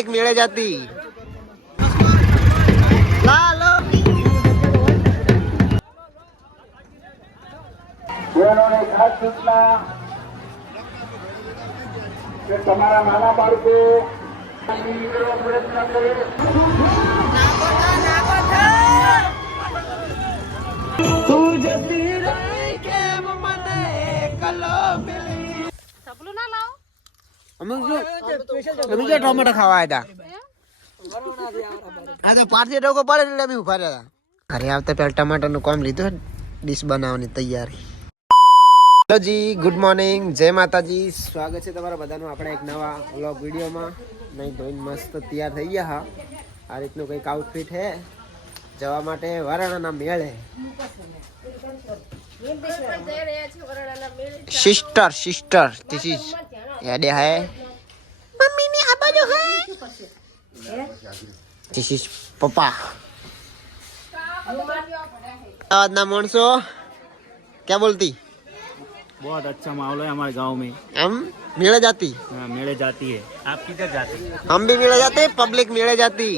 Public મેળે જાતી. તમારા નાના બાળકો પ્રયત્ન કરે અમે અમે ટોમેટો ખાવા આવ્યા હતા આ તો પારસી ડોકો પડે એટલે અમે ઊભા રહ્યા હતા ઘરે આવતા પેલા ટમાટરનું કામ લીધું ડીશ બનાવવાની તૈયારી. હેલો જી ગુડ મોર્નિંગ જય માતાજી. સ્વાગત છે તમારા બધાનું આપણે એક નવા વ્લોગ વિડીયોમાં. નહીં ધોઈને મસ્ત તૈયાર થઈ ગયા હા. આ રીતનું કંઈક આઉટફિટ હે. જવા માટે વરાણાના મેળે. Sister sister this is Ya dia hai. Mami ni apa jo hai? This is papa. Ahmedabad ना मानसो क्या बोलती बहुत अच्छा माहौल है हमारे गाँव में। हम मेले जाती। हाँ, मेले जाती है। आप किधर जाते हम भी मिले जाते पब्लिक मेले जाती।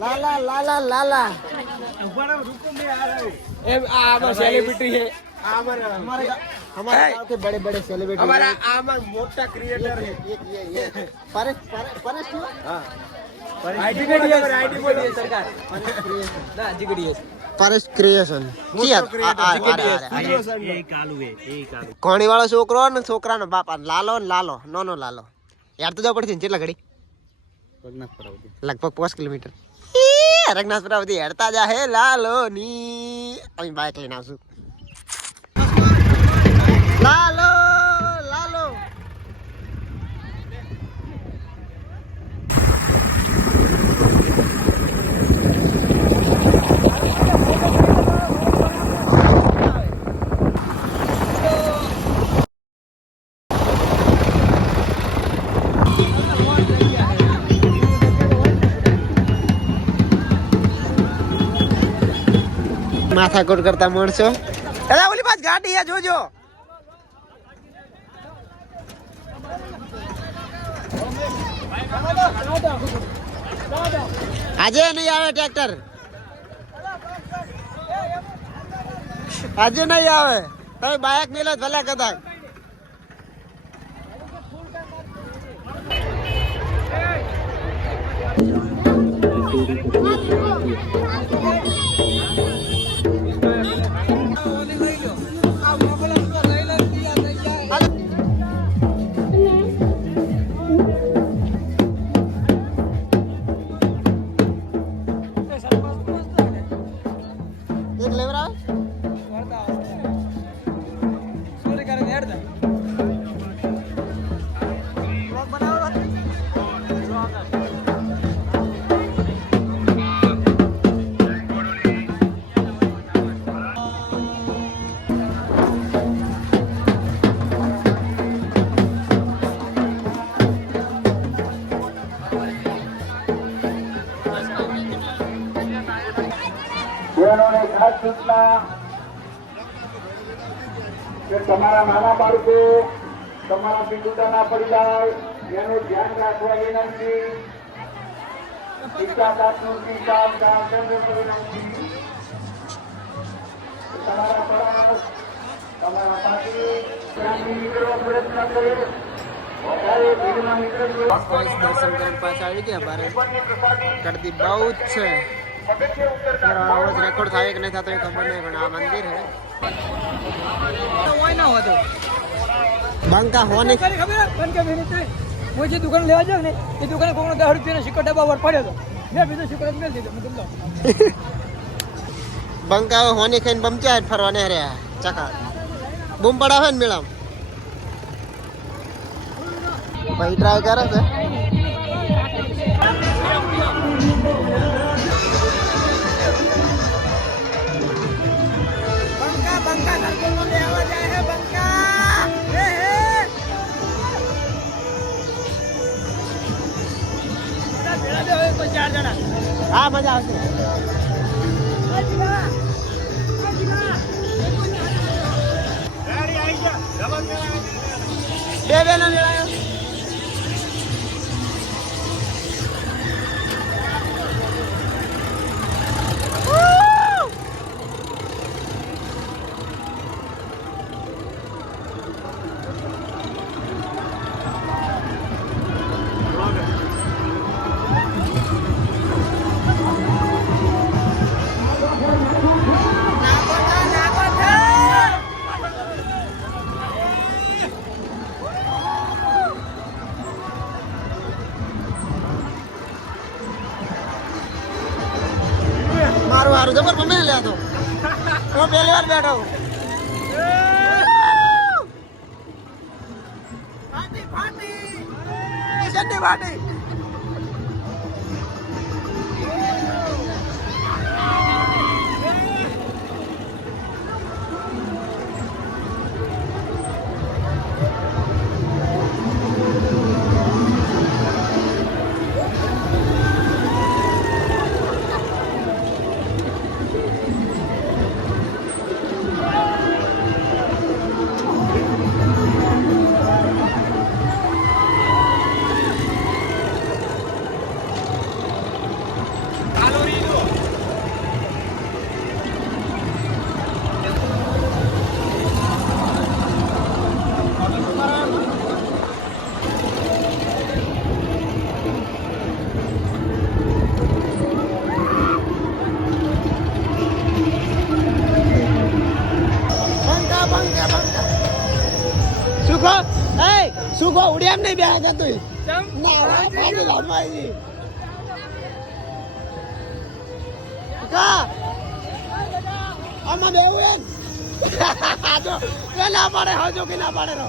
लाला लाला लाला। रुको मैं आ रहा हूँ। सेलिब्रिटी है। हमारे हमारे गांव के बड़े बड़े सेलिब्रिटी हमारा आमा मोटा क्रिएटर है ये ये ये परेश परेश परेश क्यों हां પરેશ ક્રિએશન ये कालू है ये कालू કોણી વાળો છોકરો ને છોકરાનો બાપ આ લાલો ને લાલો નાનો લાલો યાર તો જવું પડશે ને કેટલા ઘડી रघुनाथ परावती લગભગ પાંચ કિલોમીટર રંગનાથપુરા બધી હેડતા જા હે લાલો ની અમે બાઇક લઈને આવશું લાલો લાલો. માથાકૂટ કરતા માણસો અરે ઓલી પાસ ગાડી જોજો. આજે નહીં આવે ટ્રેક્ટર. આજે નહીં આવે. તમે બાયક મેલો ભલે કદાચ. એક બહેનોને કે તમારા નાના બાળકો તમારા પિંડુટા ના પડી જાય એનું ધ્યાન રાખવા વિનંતી. ટીકા દાંતનું કામ કામ વિનંતી. તમારા પ્રયાસ તમારા ત્યાંથી નીકળવા પ્રયત્ન કરે. દર્શન કરીને પાછા આવી ગયા બારે. ગરદી બહુ જ છે. ઉતરતા રેકોર્ડ થાય કે નહીં થતો એ ખબર નહીં પણ આ મંદિર હે બંકા હોને હું જે દુકાન લેવા જાવ ને એ દુકાને કોકનો દસ રૂપિયાનો સિક્કો ડબ્બા પર પડ્યો હતો. મેં બીજો સિક્કો મેળ દીધો મેં કીધું બંકા હોની ખાઈને બમચા ફરવાને રહ્યા ચકા. બૂમ પડાવે ને મેળામ. ભાઈ ટ્રાય કરે છે. હા મજા આવશે. બે બેનો મેળાયો. બેઠો ફાટી ફાટી એ સુખો ઉડી એમ નહીં બેહા જા તું આમાં બેવું એમ જો એ ના પાડે હજો કે ના પાડે રહો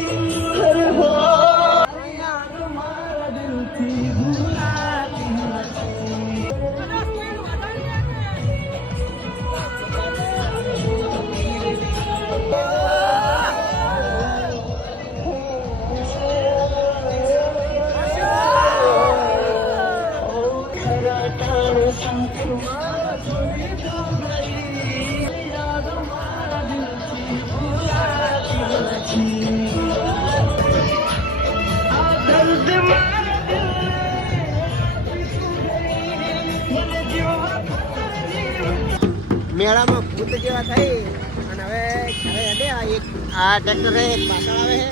મેળામાં ભૂત જેવા થઈ અને હવે ઘરે આ એક આ ટ્રેક્ટર એક પાછળ આવે છે.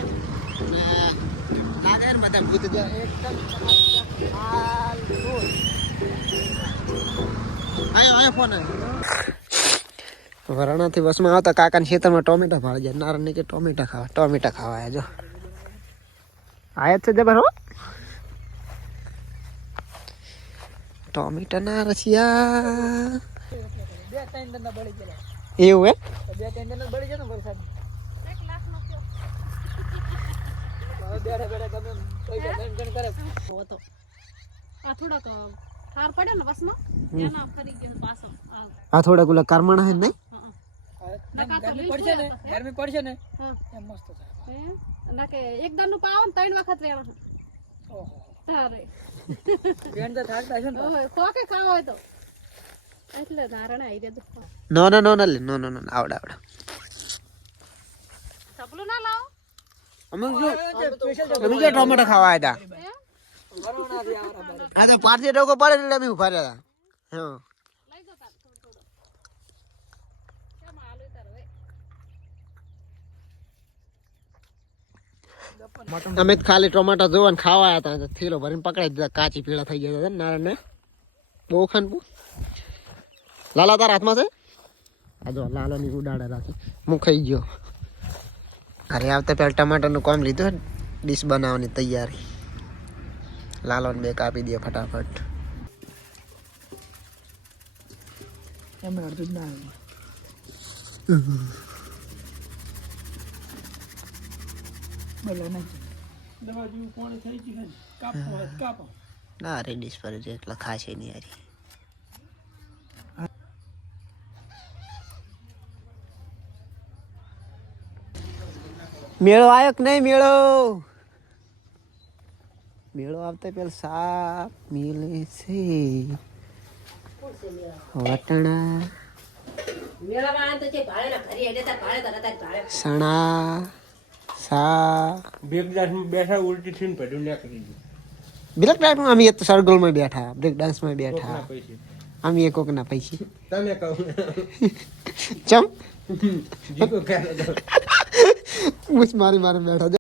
અને વરાણાથી બસમાં આવતા કાકા ખેતરમાં ટોમેટા ભાળે જાય. નારાયણ કે ટોમેટા ખાવા ટોમેટા ખાવા જો. આયા છે જબર હો ટોમેટા ના રસિયા બે ત્રણ દંડા બળી ગયેલા એવું હે તો બે ત્રણ દંડા બળી ગયા ને વરસાદ હવે બેઠા બેઠા ગમે એમ પડ્યો ને બસમાં એના ફરી ગયો પાછો આ, આ થોડાક ઓલા કરમણ હે નહીં હા, ગરમી પડશે ને પડશે ને હા. એમ મસ્ત થાય હે? ના કે એક પાવો ને ત્રણ વખત ઓહો. તારે. બેન તો થાકતા છે ને ઓય, ખોકે ખાવો હોય તો. એટલે નારાયણ આવી દે નો નો નો નો લે. નો નો નો આવડે આવડે. સપલું ના લાવો. અમે જો અમે જો ટોમેટો ખાવા આવ્યા હતા આ તો ડોકો પડે એટલે અમે ઊભા રહ્યા હતા. હા લઈ જાઓ તાર થોડું થોડું કેમ આલુ તાર હવે અમે ખાલી ટોમેટો જોવા ને ખાવા આવ્યા હતા થેલો ભરીને પકડાઈ દીધા કાચી પીળા થઈ ગયા હતા નારાયણ ને બહુ ખાન લાલા તારા હાથમાં છે? આ જો લાલાની ઉડાડે રાખી. હું ખાઈ ગયો. અરે આવતા પેલા ટમાટરનું કોમ લીધું ડીશ બનાવવાની તૈયારી. લાલોને બે કાપી દે ફટાફટ. એમ અડધું જ ના બોલો નહીં. ના? અરે ડીશ પર છે એટલે ખાશે નહીં યારી મેળો આવ્યો કે નહીં મેળો? મેળો આવતા પેલા સાપ મેલે છે. વટણા સણા સા બેઠા ઉલટી થઈને પડ્યું ના કરી બ્રેક ડાન્સમાં અમે તો સર્કલમાં બેઠા. બ્રેક ડાન્સમાં બેઠા. અમે એક કોકના પૈસા. તમે કહો. ચમ. જીકો મારી મારી બેઠા.